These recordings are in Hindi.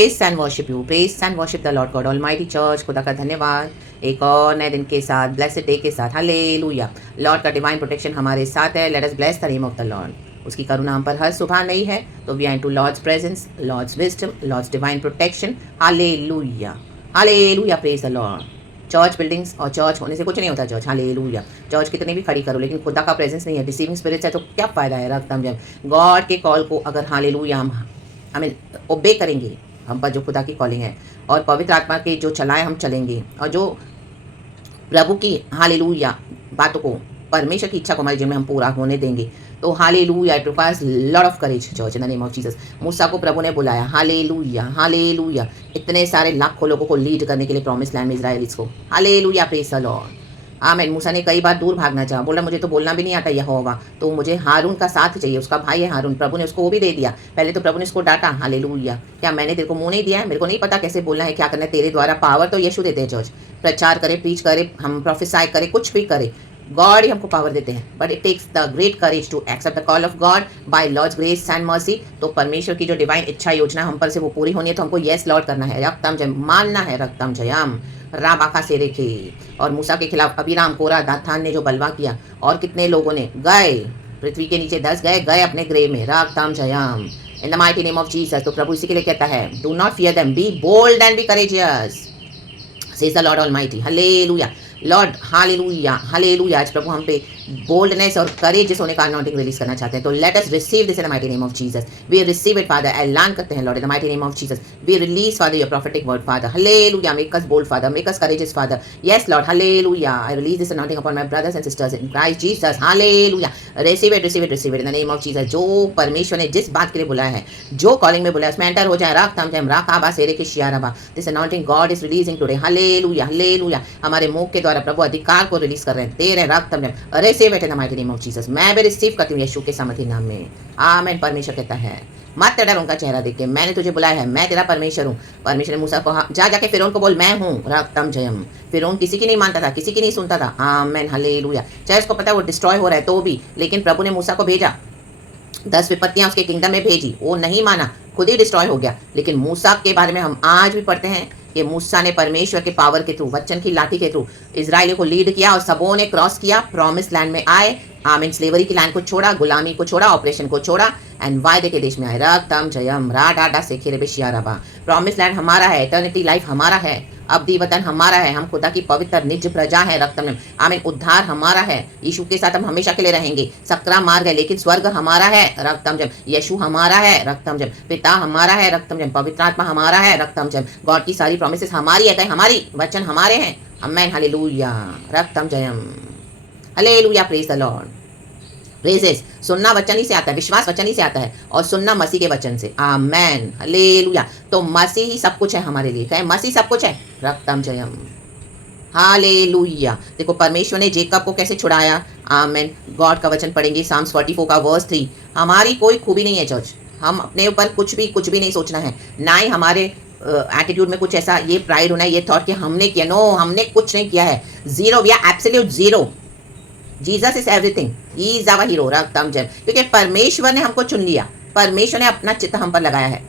Praise and worship you, praise and worship the Lord God almighty church. खुदा का धन्यवाद एक और नए दिन के साथ, ब्लेस्ड डे के साथ। हालेलुया। लॉर्ड का डिवाइन प्रोटेक्शन हमारे साथ है। Let us bless the name of the Lord. उसकी करुणा हम पर हर सुबह नहीं है, तो we are into Lord's presence, Lord's wisdom, Lord's divine protection. Hallelujah, hallelujah, praise the Lord. Church buildings और चर्च होने से कुछ नहीं होता चर्च। हालेलुया। चर्च कितनी भी खड़ी करो, लेकिन खुदा का प्रेजेंस नहीं है, डिसीविंग स्पिरिट्स है, तो क्या फ़ायदा है। रखतम जब गॉड के कॉल को अगर हालेलुया हम ओबे करेंगे, हम पर जो खुदा की कॉलिंग है और पवित्र आत्मा के जो चलाए हम चलेंगे, और जो प्रभु की हालेलुया बातों को, परमेश्वर की इच्छा को हमारे जीवन में हम पूरा होने देंगे, तो hallelujah. It requires lot of courage church in the name of Jesus. मूसा को प्रभु ने बुलाया, हालेलुया, हालेलुया, इतने सारे लाखों लोगों को लीड करने के लिए प्रॉमिस लैंड में इजराइलिस को। Hallelujah, praise the Lord. आमीन। मूसा ने कई बार दूर भागना चाहा, बोला मुझे तो बोलना भी नहीं आता यहोवा, तो मुझे हारून का साथ चाहिए, उसका भाई है हारून। प्रभु ने उसको वो भी दे दिया। पहले तो प्रभु ने उसको डांटा, हालेलुया, क्या मैंने तेरे को मुंह नहीं दिया है? मेरे को नहीं पता कैसे बोलना है, क्या करना है? तेरे द्वारा पावर तो यीशु देते हैं चर्च। प्रचार करे, प्रीच करे, हम प्रोफेसाई करे, कुछ भी करे, गॉड ही हमको पावर देते हैं। But it takes the great courage to accept the call of God by Lord's grace and mercy. तो परमेश्वर की जो डिवाइन इच्छा योजना हम पर से वो पूरी होनी है, तो हमको यस लॉर्ड करना है, रक्तम जय मानना है, रक्तम जयम राबाका से रेखे। और मूसा के खिलाफ अबीराम, कोरा, दाथान ने जो बलवा किया, और कितने लोगों ने गए, पृथ्वी के नीचे धस गए, गए अपने ग्रेव में, रक्तम जयम in the mighty name of Jesus. तो प्रभु इसी के लिए कहता है, do not fear them, be bold and be courageous, says the Lord almighty. Hallelujah Lord, hallelujah, hallelujah. आज प्रभु हम पे बोल्डनेस और करेजियस होने का अनॉइंटिंग रिलीज करना चाहते हैं, तो let us receive this in the mighty name of Jesus. We receive it Father, ऐलान करते हैं Lord in the mighty name of Jesus. We release Father your prophetic word Father, hallelujah. Make us bold Father, make us courageous Father, yes Lord, hallelujah. I release this anointing upon my brothers and sisters in Christ Jesus, hallelujah. Receive it, receive it, receive it in the name of Jesus. जो परमेश्वर ने जिस बात के लिए बुलाया है, जो कॉलिंग में बुलाया, उसमें एंटर हो जाए, राख तम जम राकाबा सेरे के शियाराबा। This anointing God is releasing today, hallelujah, hallelujah. हमारे मुंह के द्वारा प्रभु अधिकार को रिलीज कर रहे हैं, दे रहे हैं, राख तम जम। Receive it in the mighty name of Jesus. मैं भी रिसीव करती हूँ यीशु के सामर्थी नाम में, आमीन। परमेश्वर कहता है, मत डर उनका चेहरा देख के, मैंने तुझे बुलाया है, मैं तेरा परमेश्वर हूँ। परमेश्वर ने मूसा को जा जाके फिरौन को बोल, मैं हूँ, रक्तम जयम। फिरौन किसी की नहीं मानता था, किसी की नहीं सुनता था, आमीन, हालेलुया। चाहे उसको पता है वो डिस्ट्रॉय हो रहा है तो भी, लेकिन प्रभु ने मूसा को भेजा, 10 विपत्तियां उसके किंगडम में भेजी, वो नहीं माना, खुद ही डिस्ट्रॉय हो गया। लेकिन मूसा के बारे में हम आज भी पढ़ते हैं कि मूसा ने परमेश्वर के पावर के थ्रू, वचन की लाठी के थ्रू इजराइलियों को लीड किया, और सबों ने क्रॉस किया, प्रॉमिस लैंड में आए, आमीन। स्लेवरी की लैंड को छोड़ा, गुलामी को छोड़ा, ऑपरेशन को छोड़ा, एंड वायदे के देश में आए, रक्तम जयम रा डाडा से खेरे बेशियाराबा। प्रॉमिस लैंड हमारा है, इटर्निटी लाइफ हमारा है, अब्दी वतन हमारा है, हम खुदा की पवित्र निज प्रजा है, रक्तम, आमीन। उद्धार हमारा है, यीशु के साथ हम हमेशा के लिए रहेंगे। सकरा मार्ग है, लेकिन स्वर्ग हमारा है, रक्तम जम। यीशु हमारा है, रक्तम जम। पिता हमारा है, रक्तम जम। पवित्र आत्मा हमारा है, रक्तम जम। गॉड की सारी प्रॉमिसेस हमारी है, हमारी वचन हमारे हैं, आमीन, हालेलुया, रक्तम जयम, hallelujah, praise the Lord. Praises सुनना वचन ही से आता है, विश्वास वचन ही से आता है, और सुनना मसीह के वचन से, आमेन, हालेलुया। तो मसीह ही सब कुछ है हमारे लिए, कहे मसीह सब कुछ है, रक्तम जयम, हालेलुया। देखो परमेश्वर ने जेकब को कैसे छुड़ाया, आमेन। गॉड का वचन पढ़ेंगे, साम्स 44 का वर्स 3। हमारी कोई खूबी नहीं है चर्च, हम अपने ऊपर कुछ भी नहीं सोचना है, ना ही हमारे एटीट्यूड में कुछ ऐसा ये प्राइड होना है, ये थॉट कि हमने किया, नो, हमने कुछ नहीं किया है, zero, we are absolute zero. Jesus is everything, he is our hero, रक्तम जयम। क्योंकि परमेश्वर ने हमको चुन लिया, परमेश्वर ने अपना चित्त हम पर लगाया है।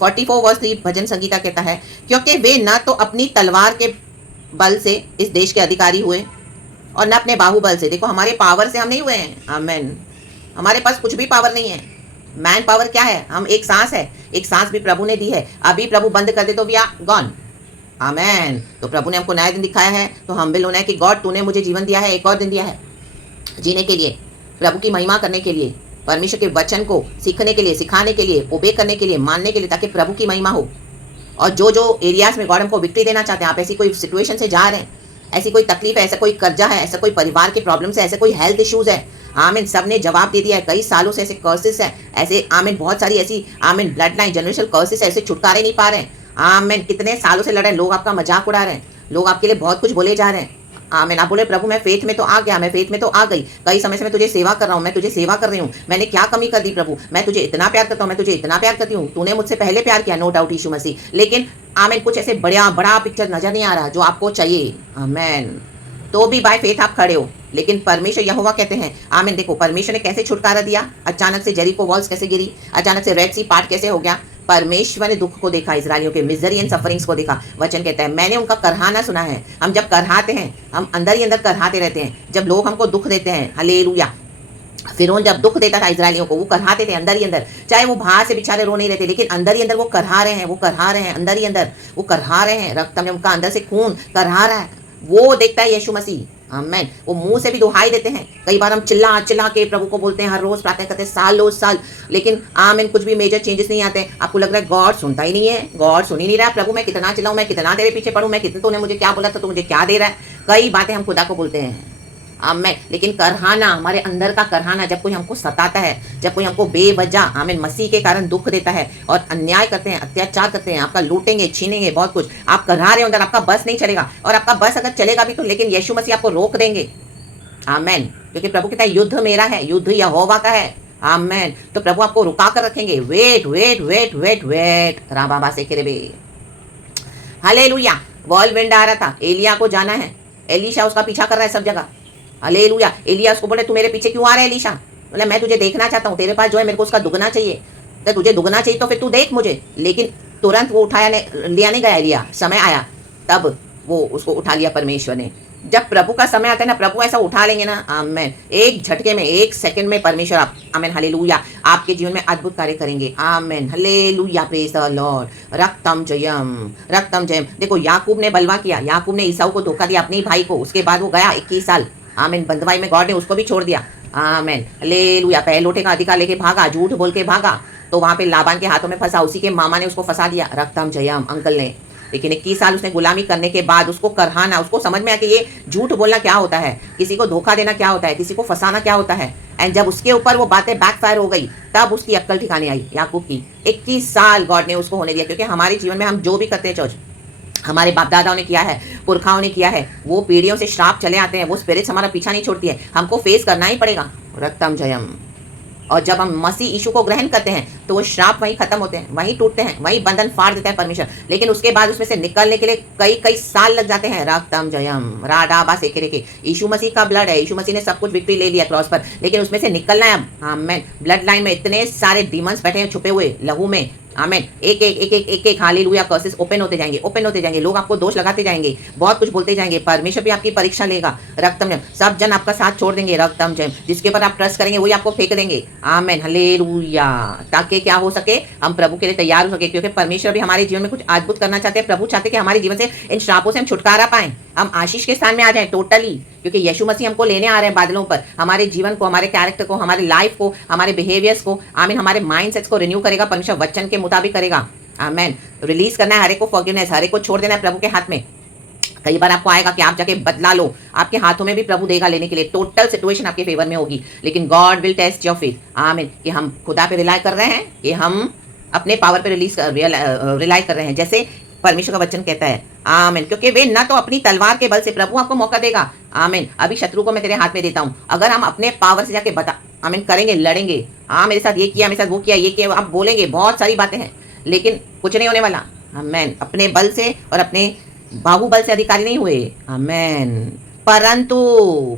44 वर्स 3 भजन संगीता कहता है, क्योंकि वे न तो अपनी तलवार के बल से इस देश के अधिकारी हुए, और न अपने बाहुबल से। देखो हमारे पावर से हम नहीं हुए हैं, आमेन। हमारे पास कुछ भी पावर नहीं है। मैन पावर क्या है? हम एक सांस है, एक सांस भी प्रभु ने दी है, अभी प्रभु बंद कर दे तो वी आर गॉन, आमेन। तो प्रभु ने हमको नया दिन दिखाया है, तो हम भी होना है कि गॉड तूने मुझे जीवन दिया है, एक और दिन दिया है जीने के लिए, प्रभु की महिमा करने के लिए, परमेश्वर के वचन को सीखने के लिए, सिखाने के लिए, ओबे करने के लिए, मानने के लिए, ताकि प्रभु की महिमा हो। और जो जो एरियाज में गॉड हमको विक्ट्री देना चाहते हैं, आप ऐसी कोई सिचुएशन से जा रहे हैं, ऐसी कोई तकलीफ है, ऐसा कोई कर्जा है, ऐसा कोई परिवार के प्रॉब्लम्स है, ऐसे कोई हेल्थ इश्यूज है, आमीन, सब ने जवाब दे दिया है। कई सालों से ऐसे कर्सेस है, ऐसे आमीन, बहुत सारी ऐसी आमीन ब्लड लाइन जनरेशनल कर्सेस ऐसे छुटकारे नहीं पा रहे हैं, आमीन। कितने सालों से लड़ रहे हैं, लोग आपका मजाक उड़ा रहे हैं, लोग आपके लिए बहुत कुछ बोले जा रहे हैं, आमीन। आप बोले प्रभु मैं फेथ में तो आ गया, मैं फेथ में तो आ गई, कई समय से मैं तुझे सेवा कर रहा हूँ, मैं तुझे सेवा कर रही हूँ, मैंने क्या कमी कर दी प्रभु, मैं तुझे इतना प्यार करता हूँ, मैं तुझे इतना प्यार करती हूँ, तूने मुझसे पहले प्यार किया, नो डाउट यीशु मसीह, लेकिन आमीन कुछ ऐसे बड़ा पिक्चर नजर नहीं आ रहा जो आपको चाहिए, आमीन। तो भी बाय फेथ आप खड़े हो, लेकिन परमेश्वर यहोवा कहते हैं, आमीन। देखो परमेश्वर ने कैसे छुटकारा दिया, अचानक से जेरिको वॉल्स कैसे गिरी, अचानक से रेड सी पार्ट कैसे हो गया, परमेश्वर ने दुख को देखा, इजरायलियों के मिजरी एंड सफरिंग्स को देखा। वचन कहता है मैंने उनका करहाना सुना है। हम जब करहाते हैं, हम अंदर ही अंदर करहाते रहते हैं। जब लोग हमको दुख देते हैं, हालेलुया, फिरौन जब दुख देता था इजरायलियों को, वो करहाते थे अंदर ही अंदर। चाहे वो बाहर से बेचारे रो नहीं रहते, लेकिन अंदर ही अंदर वो करहा रहे हैं, वो करहा रहे हैं, अंदर ही अंदर वो करहा रहे हैं। रक्त में उनका अंदर से खून करहा रहा है, वो देखता है यीशु मसीह। आमेन। वो मुंह से भी दुहाई देते हैं। कई बार हम चिल्ला चिल्ला के प्रभु को बोलते हैं, हर रोज प्रार्थना करते हैं, सालों साल, लेकिन आमेन, कुछ भी मेजर चेंजेस नहीं आते। आपको लग रहा है गॉड सुनता ही नहीं है, गॉड सुन ही नहीं रहा। प्रभु मैं कितना चिल्लाऊं, मैं कितना तेरे पीछे पढ़ूं, मैं कितना, तूने मुझे क्या बोला था, तू मुझे क्या दे रहा है। कई बातें हम खुदा को बोलते हैं, आमेन। लेकिन करहाना, हमारे अंदर का करहाना, जब कोई हमको सताता है, जब कोई हमको बेवजह आमेन मसीह के कारण दुख देता है और अन्याय करते हैं, अत्याचार करते हैं, आपका लूटेंगे, छीनेंगे बहुत कुछ, आप करहा रहे हो अंदर, आपका बस नहीं चलेगा। और आपका बस अगर चलेगा भी तो, लेकिन यीशु मसीह आपको रोक देंगे। आमेन। क्योंकि प्रभु कहता है युद्ध मेरा है, युद्ध यहोवा का है। आमेन। तो प्रभु आपको रुका कर रखेंगे। Wait wait wait wait wait, राबाबा से करे बे, हालेलुया। वॉलविंड आ रहा था, एलिया को जाना है, एलीशा उसका पीछा कर रहा है सब जगह। हालेलुया। एलिया उसको बोले तू मेरे पीछे क्यों आ रहा है एलीशा? बोले मैं तुझे देखना चाहता हूँ, तेरे पास जो है मेरे को उसका दुगना चाहिए। तो तुझे दुगना चाहिए तो फिर तू देख मुझे। लेकिन तुरंत वो उठाया लिया नहीं गया एलिया, समय आया तब वो उसको उठा लिया परमेश्वर ने। जब प्रभु का समय आता है ना, प्रभु ऐसा उठा लेंगे ना, आमेन, एक झटके में, एक सेकंड में परमेश्वर आप, आमेन, हालेलुया, आपके जीवन में अद्भुत कार्य करेंगे। आमेन, hallelujah, praise the Lord. रक्तम Jayam, रक्तम Jayam. देखो याकूब ने बलवा किया, याकूब ने ईसाऊ को धोखा दिया, अपने भाई को। उसके बाद वो गया 21 साल, आमेन, बंधुआई में गॉड ने उसको भी छोड़ दिया। आमेन, हालेलुया। पहलोठे का अधिकार लेके भागा, झूठ बोल के भागा, तो वहां पे लाबान के हाथों में फंसा, उसी के मामा ने उसको फंसा दिया, रक्तम जयम, अंकल ने। लेकिन 21 साल उसने गुलामी करने के बाद उसको करहाना, उसको समझ में आया कि ये झूठ बोलना क्या होता है, किसी को धोखा देना क्या होता है, किसी को फंसाना क्या होता है। एंड जब उसके ऊपर वो बातें बैकफायर हो गई, तब उसकी अक्ल ठिकाने आई याकूब की। 21 साल गॉड ने उसको होने दिया। क्योंकि हमारे जीवन में हम जो भी करते हैं चर्च, हमारे बाप दादाओं ने किया है, पुरखाओं ने किया है, वो पीढ़ियों से श्राप चले आते हैं, वो स्पिरिट्स हमारा पीछा नहीं छोड़ती है, हमको फेस करना ही पड़ेगा। रक्तम जयम। और जब हम मसीह यीशु को ग्रहण करते हैं तो वो श्राप वहीं खत्म होते हैं, वहीं टूटते हैं, वहीं बंधन फाड़ देता है परमेश्वर। लेकिन उसके बाद उसमें से निकलने के लिए कई कई साल लग जाते हैं। रक्तम जयम, राडाबा से के यीशु मसीह का ब्लड है, यीशु मसीह ने सब कुछ विक्ट्री ले लिया क्रॉस पर, लेकिन उसमें से निकलना है। आमेन। ब्लड लाइन में इतने सारे डीमंस बैठे हैं छुपे हुए लहू में। आमेन। एक एक एक एक एक एक हालेलुया, कर्सेस ओपन होते जाएंगे, ओपन होते जाएंगे, लोग आपको दोष लगाते जाएंगे, बहुत कुछ बोलते जाएंगे, परमेश्वर भी आपकी परीक्षा लेगा। रक्तम जयम, सब जन आपका साथ छोड़ देंगे। रक्तम जयम, जिसके ऊपर आप ट्रस्ट करेंगे वही आपको फेंक देंगे। आमेन, हालेलुया। ताकि क्या हो सके, हम प्रभु के लिए तैयार हो सके, क्योंकि परमेश्वर भी हमारे जीवन में कुछ अद्भुत करना चाहते हैं। प्रभु चाहते हैं कि हमारे जीवन से इन श्रापों से हम छुटकारा पाएं, हम आशीष के स्थान में आ जाएं टोटली। क्योंकि यीशु मसीह हमको लेने आ रहे हैं बादलों पर, हमारे जीवन को, हमारे कैरेक्टर को, हमारे लाइफ को, हमारे बिहेवियर्स को, आमीन, हमारे माइंडसेट्स को रिन्यू करेगा, परमेश्वर वचन के मुताबिक करेगा। आमेन। रिलीज करना है हर एक को, फॉरगिवनेस, हर एक को छोड़ देना है प्रभु के हाथ में। कई बार आपको आएगा कि आप जाके बदला लो, आपके हाथों में भी प्रभु देगा लेने के लिए, टोटल सिचुएशन आपके फेवर में होगी। लेकिन God will test your faith. Amen. कि हम खुदा पे रिलाई कर रहे हैं, कि हम अपने पावर पे रिलाई कर रहे हैं, जैसे परमेश्वर का वचन कहता है। आमीन। क्योंकि वे न तो अपनी तलवार के बल से, प्रभु आपको मौका देगा। आमीन। अभी शत्रु को मैं तेरे हाथ में देता हूं, अगर हम अपने पावर से जाके बता, आमीन, करेंगे, लड़ेंगे, हाँ मेरे साथ ये किया, मेरे साथ वो किया, ये किया, आप बोलेंगे, बहुत सारी बातें हैं, लेकिन कुछ नहीं होने वाला। आमीन। अपने बल से और अपने बाहुबल से अधिकारी नहीं हुए। आमीन। परंतु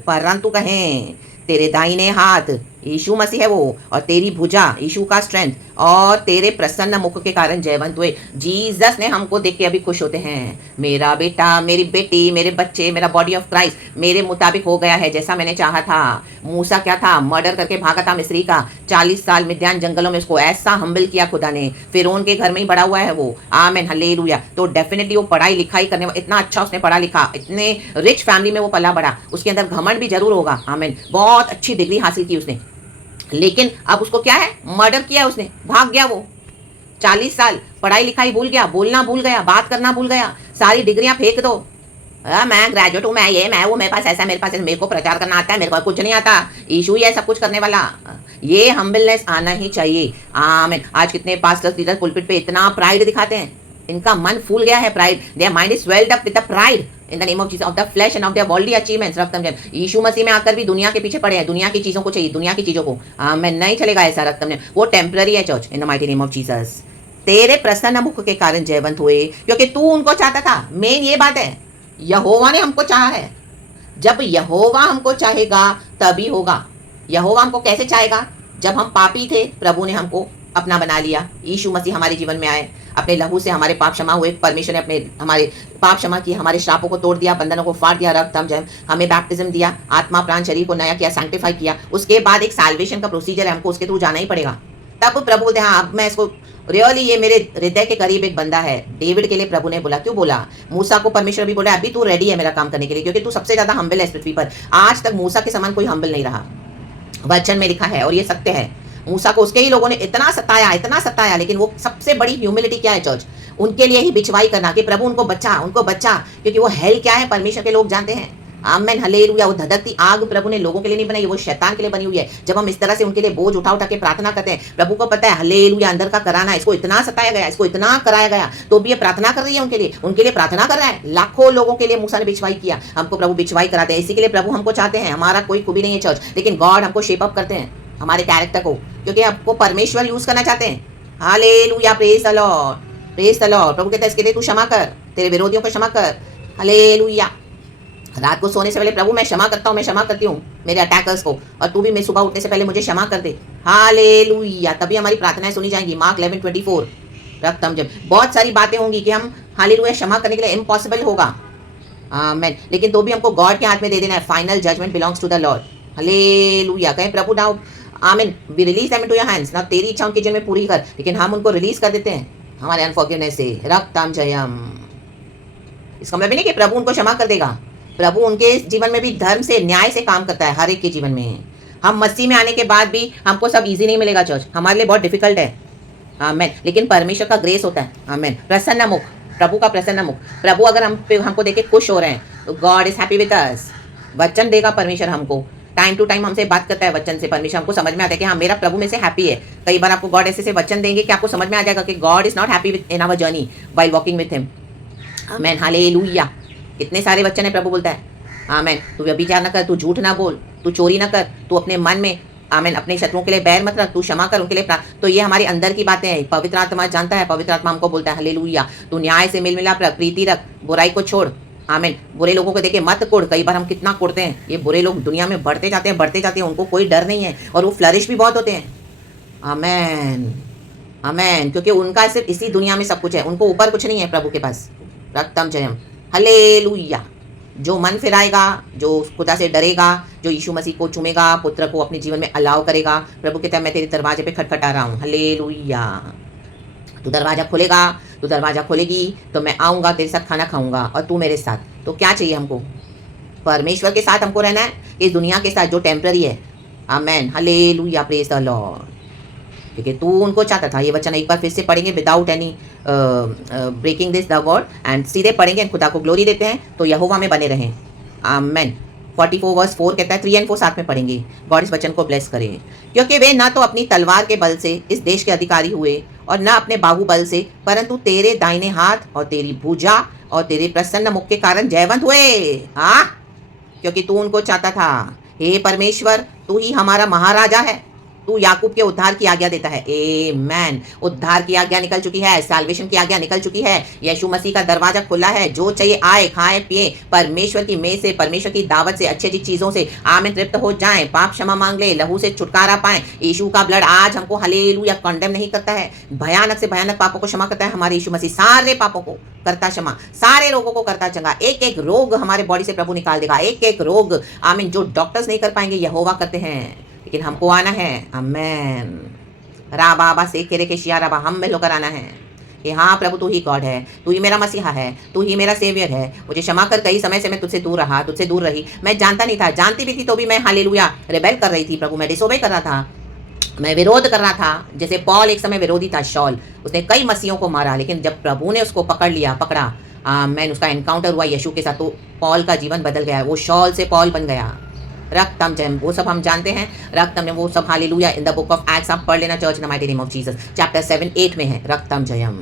परंतु कहें, तेरे दाहिने हाथ यीशु मसीह है वो, और तेरी भुजा यीशु का स्ट्रेंथ, और तेरे प्रसन्न मुख के कारण जयवंत हुए। जीसस ने हमको देख के अभी खुश होते हैं। मेरा बेटा, मेरी बेटी, मेरे बच्चे, मेरा बॉडी ऑफ क्राइस्ट मेरे मुताबिक हो गया है, जैसा मैंने चाहा था। मूसा क्या था, मर्डर करके भागा था मिस्री का, 40 साल मिद्यान जंगलों में उसको ऐसा हम्बल किया खुदा ने, फिरौन के घर में ही बड़ा हुआ है वो। आमेन, हालेलुया। तो डेफिनेटली वो पढ़ाई लिखाई करने, इतना अच्छा उसने पढ़ा लिखा, इतने रिच फैमिली में वो पला बड़ा, उसके अंदर घमंड भी जरूर होगा। आमेन। बहुत अच्छी डिग्री हासिल की उसने, लेकिन अब उसको क्या है, मर्डर किया उसने, भाग गया वो। 40 साल पढ़ाई लिखाई भूल गया, बोलना भूल गया, बात करना भूल गया, सारी डिग्रियां फेंक दो। मैं ग्रेजुएट हूँ, मैं ये, मैं वो, मेरे पास ऐसा, मेरे पास ऐसा, मेरे को प्रचार करना आता है, मेरे को कुछ नहीं आता, इशू ही है सब कुछ करने वाला। ये हम्बलनेस आना ही चाहिए। आमीन। आज कितने पास्टर्स लीडर पुलपिट पे इतना प्राइड दिखाते हैं, इनका मन फूल गया है pride, their mind is swelled up with the pride in the name of Jesus, of the flesh and of their worldly achievements. रक्तम जयम। यीशु मसीह में आकर भी दुनिया के पीछे पड़े हैं, दुनिया की चीजों को चाहिए, दुनिया की चीजों को। मैं नहीं चलेगा ऐसा। रक्तम जयम, वो टेम्पररी है church, in the mighty name of Jesus. तेरे प्रसन्न मुख के कारण जयवंत हुए, क्योंकि तू उनको चाहता था। मेन ये बात है, यहोवा ने हमको चाहा है। जब यहोवा हमको चाहेगा तभी होगा। यहोवा हमको कैसे चाहेगा, जब हम पापी थे प्रभु ने हमको अपना बना लिया। यीशु मसीह हमारे जीवन में आए, अपने लहू से हमारे पाप क्षमा हुए, परमेश्वर ने अपने हमारे पाप क्षमा किए, हमारे श्रापों को तोड़ दिया, बंधनों को फाड़ दिया, रक्त जम हमें बैप्टिज्म दिया, आत्मा प्राण शरीर को नया किया, सैंक्टिफाई किया। उसके बाद एक साल्वेशन का प्रोसीजर है, हमको उसके थ्रू जाना ही पड़ेगा। तब प्रभु बोलते हैं हाँ अब मैं इसको रियली ये मेरे हृदय के करीब एक बंदा है। डेविड के लिए प्रभु ने बोला, क्यों बोला? मूसा को परमेश्वर भी बोला अभी तू रेडी है मेरा काम करने के लिए, क्योंकि तू सबसे ज्यादा हम्बल है इस पृथ्वी पर। आज तक मूसा के समान कोई हम्बल नहीं रहा, वचन में लिखा है और ये सत्य है। मूसा को उसके ही लोगों ने इतना सताया, लेकिन वो सबसे बड़ी ह्यूमिलिटी क्या है चर्च? उनके लिए ही बिछवाई करना कि प्रभु उनको बचा, क्योंकि वो हेल क्या है परमेश्वर के लोग जानते हैं। Amen hallelujah. वो धधकती आग प्रभु ने लोगों के लिए नहीं बनाई, वो शैतान के लिए बनी हुई है। जब हम इस तरह से उनके लिए बोझ उठा के प्रार्थना करते हैं, प्रभु को पता है हालेलुया अंदर का कराना, इसको इतना सताया गया, इसको इतना कराया गया, तो भी ये प्रार्थना कर रही है उनके लिए प्रार्थना कर रहा है। लाखों लोगों के लिए मूसा ने बिछवाई किया, हमको प्रभु बिछवाई कराते हैं। इसी के लिए प्रभु हमको चाहते हैं, हमारा कोई खूबी नहीं है चर्च, लेकिन गॉड हमको शेप अप करते हैं हमारे कैरेक्टर को, क्योंकि आपको परमेश्वर यूज करना चाहते हैं। Hallelujah, praise the Lord, praise the Lord. प्रभु कहते हैं इसके लिए तू क्षमा कर, तेरे विरोधियों को क्षमा कर। हालेलुया। रात को सोने से पहले प्रभु मैं क्षमा करता हूँ, मैं क्षमा करती हूँ मेरे अटैकर्स को, और तू भी मैं सुबह उठने से पहले मुझे क्षमा कर दे। हालेलुया। तभी हमारी प्रार्थनाएं सुनी जाएंगी। मार्क 11:24। रक्तम जब बहुत सारी बातें होंगी कि हम हालेलुया क्षमा करने के लिए इम्पॉसिबल होगा, आमीन, लेकिन तो भी हमको गॉड के हाथ में दे देना है। Final judgment belongs to the Lord. Hallelujah. कहें प्रभु now amen we release them into your hands, ना तेरी इच्छा उनके जीवन में पूरी कर, लेकिन हम उनको रिलीज कर देते हैं हमारे अनफॉरगिवनेस से। रक्तम जयम। इसका मतलब नहीं कि प्रभु उनको क्षमा कर देगा, प्रभु उनके जीवन में भी धर्म से न्याय से काम करता है, हर एक के जीवन में। हम मसीह में आने के बाद भी हमको सब इजी नहीं मिलेगा चर्च, हमारे लिए बहुत डिफिकल्ट है, आमीन, लेकिन परमेश्वर का ग्रेस होता है, आमीन। प्रसन्न मुख, प्रभु का प्रसन्न मुख। प्रभु अगर हमको देख के खुश हो रहे हैं तो God is happy with us. वचन देगा परमेश्वर हमको, टाइम टू टाइम हमसे बात करता है वचन से। परमेश्वर हमको समझ में आता है कि हाँ मेरा प्रभु में से हैप्पी है। कई बार आपको गॉड ऐसे वचन देंगे कि आपको समझ में आ जाएगा कि God is not happy in our journey while walking with him, amen, hallelujah. कितने सारे वचन है प्रभु बोलता है, आमीन, तू व्यभिचार न कर, तू झूठ ना बोल, तू चोरी ना कर, तू अपने मन में आमीन अपने शत्रुओं के लिए बैर मत रख, तू क्षमा कर उनके लिए। तो ये हमारे अंदर की बातें हैं। पवित्र आत्मा जानता है, पवित्र आत्मा हमको बोलता है हालेलुया तू न्याय से मेल मिलाप रख, प्रीति रख, बुराई को छोड़, आमीन। बुरे लोगों को देखे मत कोड़। कई बार हम कितना कोड़ते हैं, ये बुरे लोग दुनिया में बढ़ते जाते हैं, उनको कोई डर नहीं है और वो फ्लरिश भी बहुत होते हैं, आमीन, आमीन, क्योंकि उनका सिर्फ इसी दुनिया में सब कुछ है, उनको ऊपर कुछ नहीं है प्रभु के पास। रक्तम जयम, हालेलुया। जो मन फिराएगा, जो खुदा से डरेगा, जो यीशु मसीह को चूमेगा, पुत्र को अपने जीवन में अलाउ करेगा, प्रभु कहता है मैं तेरे दरवाजे पे खटखटा रहा हूँ, हालेलुया। तू दरवाजा खोलेगा, तू दरवाजा खोलेगी तो मैं आऊँगा, तेरे साथ खाना खाऊंगा और तू मेरे साथ। तो क्या चाहिए हमको? परमेश्वर के साथ हमको रहना है, इस दुनिया के साथ जो टेम्पररी है, आमीन, हालेलुया, प्रेज द लॉर्ड। क्योंकि तू उनको चाहता था। ये वचन एक बार फिर से पढ़ेंगे without any breaking this the word, and सीधे पढ़ेंगे, खुदा को ग्लोरी देते हैं तो यहोवा में बने रहें, आमीन। 44:4 कहता है, 3 और 4 साथ में पढ़ेंगे। गॉड इस वचन को ब्लेस करे। क्योंकि वे ना तो अपनी तलवार के बल से इस देश के अधिकारी हुए और ना अपने बाहुबल से, परंतु तेरे दाहिने हाथ और तेरी भुजा और तेरे प्रसन्न मुख के कारण जयवंत हुए। हाँ, क्योंकि तू उनको चाहता था। हे परमेश्वर, तू ही हमारा महाराजा है, तू याकूब के उद्धार की आज्ञा देता है। आमेन। उद्धार की आज्ञा निकल चुकी है, सैल्वेशन की आज्ञा निकल चुकी है। यीशु मसीह का दरवाजा खुला है, जो चाहिए आए, खाए पिए, परमेश्वर की मेज से, परमेश्वर की दावत से, अच्छी अच्छी चीजों से आमीन तृप्त हो जाएं, पाप क्षमा मांग ले, लहू से छुटकारा पाएं। यीशु का ब्लड आज हमको हालेलुया कंडेम नहीं करता है, भयानक से भयानक पापों को क्षमा करता है। हमारे यीशु मसीह सारे पापों को करता क्षमा, सारे रोगों को करता चंगा। एक एक रोग हमारे बॉडी से प्रभु निकाल देगा, एक एक रोग आमीन, जो डॉक्टर्स नहीं कर पाएंगे यहोवा करते हैं, लेकिन हमको आना है। आमेन। राबा से केरे के शिया राबा, हम में होकर आना है कि हाँ प्रभु तू ही गॉड है, तू ही मेरा मसीहा है, तू ही मेरा सेवियर है। मुझे क्षमा कर, कई समय से मैं तुझसे दूर रहा, तुझसे दूर रही, मैं जानता नहीं था, जानती भी थी तो भी मैं हालेलुया रिबेल कर रही थी प्रभु, मैं डिसोबे कर रहा था, मैं विरोध कर रहा था। जैसे पॉल एक समय विरोधी था, शॉल, उसने कई मसीहों को मारा, लेकिन जब प्रभु ने उसको पकड़ा, मैंने उसका एनकाउंटर हुआ यीशु के साथ, तो पॉल का जीवन बदल गया, वो शॉल से पॉल बन गया। रक्तम जयम, वो सब हम जानते हैं, रक्तम में वो सब hallelujah in the book of Acts आप पढ़ लेना church, in the mighty name of Jesus, chapter 7-8 में है रक्तम जयम।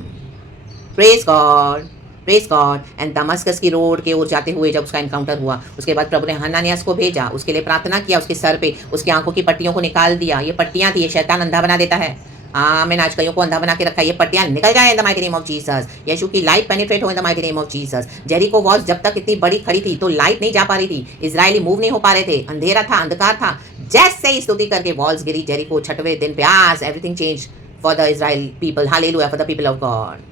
Praise God, praise God. And Damascus की रोड के ओर जाते हुए जब उसका एनकाउंटर हुआ, उसके बाद प्रभु ने हनन्यास को भेजा, उसके लिए प्रार्थना किया, उसके सर पे उसकी आंखों की पट्टियों को निकाल दिया। ये पट्टियां थी, ये शैतान अंधा बना देता है, मैंने आज कईयों को अंधा बना के रखा है, ये पट्टियां निकल जाए in the mighty name of Jesus. यीशु की लाइट पेनिट्रेट हो in the mighty name of Jesus. Jericho walls जब तक इतनी बड़ी खड़ी थी तो लाइट नहीं जा पा रही थी, इजरायली मूव नहीं हो पा रहे थे, अंधेरा था, अंधकार था। जैसे ही स्तुति करके वॉल्स गिरी, जेरिको 6वें दिन पे आज everything change, for the Israel people, hallelujah, for the people of God.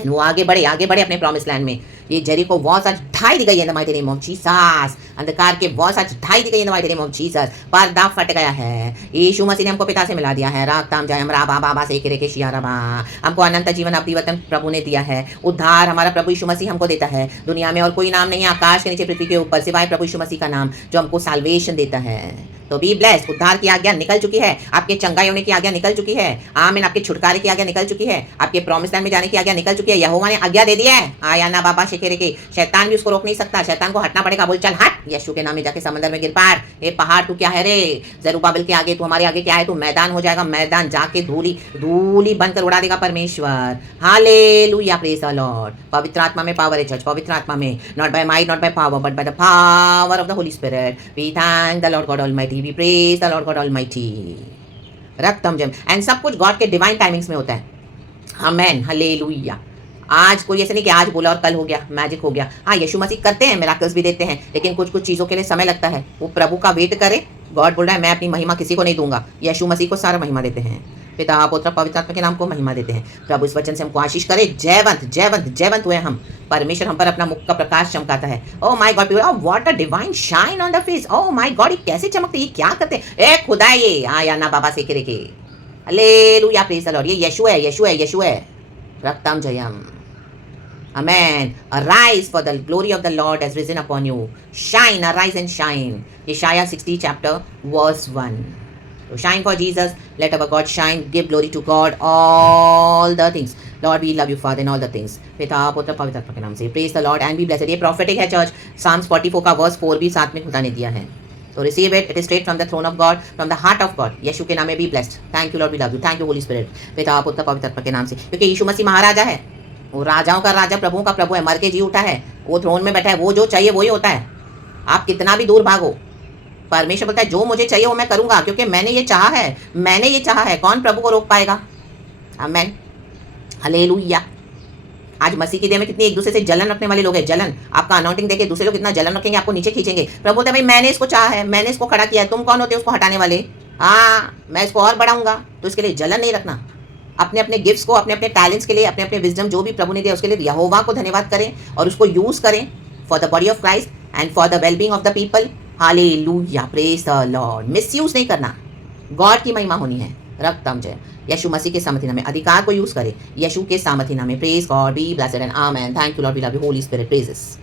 And वो आगे बढ़े अपने प्रॉमिस लैंड में। ये जेरिको वॉल्स आज ढाई दी गई है इन the mighty name of Jesus. अंधकार के वॉल्स आज ढाई दी गई इन the mighty name of Jesus. पर्दा फट गया है। यीशु मसीह ने हमको पिता से मिला दिया है। राम जय हम राबा बाबा से के शिया रबा। हमको अनंत जीवन अभिवतन प्रभु ने दिया है। उद्धार हमारा प्रभु यीशु मसीह हमको देता है। दुनिया में और कोई नाम नहीं है आकाश के नीचे पृथ्वी के ऊपर सिवाय प्रभु यीशु मसीह का नाम, जो हमको साल्वेशन देता है। तो बी ब्लेस्ड। उद्धार की आज्ञा निकल चुकी है, आपके चंगाई होने की आज्ञा निकल चुकी है, आमीन, आपके छुटकारे की आज्ञा निकल चुकी है, आपके प्रॉमिस लैंड में जाने की आज्ञा निकल चुकी है। यहोवा ने आज्ञा दे दी है। आया ना बाबा शेखेरे के, शैतान भी उसको रोक नहीं सकता। शैतान को हटना पड़ेगा। बोल चल हट, यीशु के नाम में जाके समंदर में गिर पार। ए पहाड़ तू क्या है रे, जरूबाबिल के आगे, तू हमारे आगे क्या है, तू मैदान हो जाएगा। मैदान जाके धूली बनकर उड़ा देगा परमेश्वर। Hallelujah, praise the Lord. पवित्र आत्मा में पावर है चर्च, पवित्र आत्मा में, not by might not by power but by the power of the Holy Spirit. We thank the Lord God almighty, we praise the Lord God almighty. रक्तम जम, एंड सब कुछ गॉड के डिवाइन टाइमिंग्स में होता है। आमेन, हालेलुया। आज कोई ऐसे नहीं कि आज बोला और कल हो गया, मैजिक हो गया। हाँ, यीशु मसीह करते हैं, मिराकल्स भी देते हैं, लेकिन कुछ चीज़ों के लिए समय लगता है। वो प्रभु का वेट करे। गॉड बोल रहा है मैं अपनी महिमा किसी को नहीं दूंगा। यीशु मसीह को सारा महिमा देते हैं। पिता पुत्र पवित्र आत्मा के नाम को महिमा देते हैं। प्रभु इस वचन से हमको आशीष करे। जयवंत जयवंत जयवंत हुए हम। परमेश्वर हम पर अपना मुख का प्रकाश चमकाता है। Oh my God, what a divine shine on the face. Oh my God, ये कैसे चमकते, ये क्या करते, ए खुदा ये आया ना बाबा से करे के। Hallelujah, praise the Lord. ये यीशु है, यीशु है, यीशु है। रक्तम Jayam. Amen. Arise, for the glory of the Lord has risen upon you. Shine, arise and shine. Isaiah 60 chapter verse 1. So shine for Jesus. Let our God shine. Give glory to God. All the things. Lord, we love you, Father, in all the things. पिता पुत्र पवित्र आत्मा के नाम से praise the Lord and be blessed. ये prophetic है चर्च। Psalms 44 का verse 4 भी साथ में खुदा ने दिया है। तो receive it. It is straight from the throne of God, from the heart of God. यीशु के नाम में be blessed. Thank you, Lord. We love you. Thank you, Holy Spirit. पिता पुत्र पवित्र आत्मा के नाम से, क्योंकि यीशु मसीह महाराजा है। वो राजाओं का राजा, प्रभुओं का प्रभु है। मर के जी उठा है, वो थ्रोन में बैठा है। वो जो चाहिए वही होता है। आप कितना भी दूर भागो, परमेश्वर बोलता है जो मुझे चाहिए वो मैं करूंगा, क्योंकि मैंने ये चाहा है, मैंने ये चाहा है। कौन प्रभु को रोक पाएगा? आमेन, हालेलुया। आज मसीह की देह में कितनी एक दूसरे से जलन रखने वाले लोग हैं। जलन, आपका अनाउंटिंग देखे दूसरे लोग कितना जलन रखेंगे, आपको नीचे खींचेंगे। प्रभु बोलते हैं भाई मैंने इसको चाहा है, मैंने इसको खड़ा किया है, तुम कौन होते हो उसको हटाने वाले? हाँ, मैं इसको और बढ़ाऊंगा। तो इसके लिए जलन नहीं रखना। अपने अपने गिफ्ट्स को, अपने अपने टैलेंट्स के लिए, अपने अपने विजडम जो भी प्रभु ने दिया उसके लिए यहोवा को धन्यवाद करें और उसको यूज करें for the body of Christ and for the wellbeing of the people. Hallelujah, praise the Lord. Misuse नहीं करना, गॉड की महिमा होनी है। रक्तम जय। यीशु मसीह के सामर्थ्य नाम में अधिकार को यूज करें, यीशु के सामर्थ्य नाम में। Praise God, be blessed and amen. Thank you Lord, we love you Holy Spirit, praises.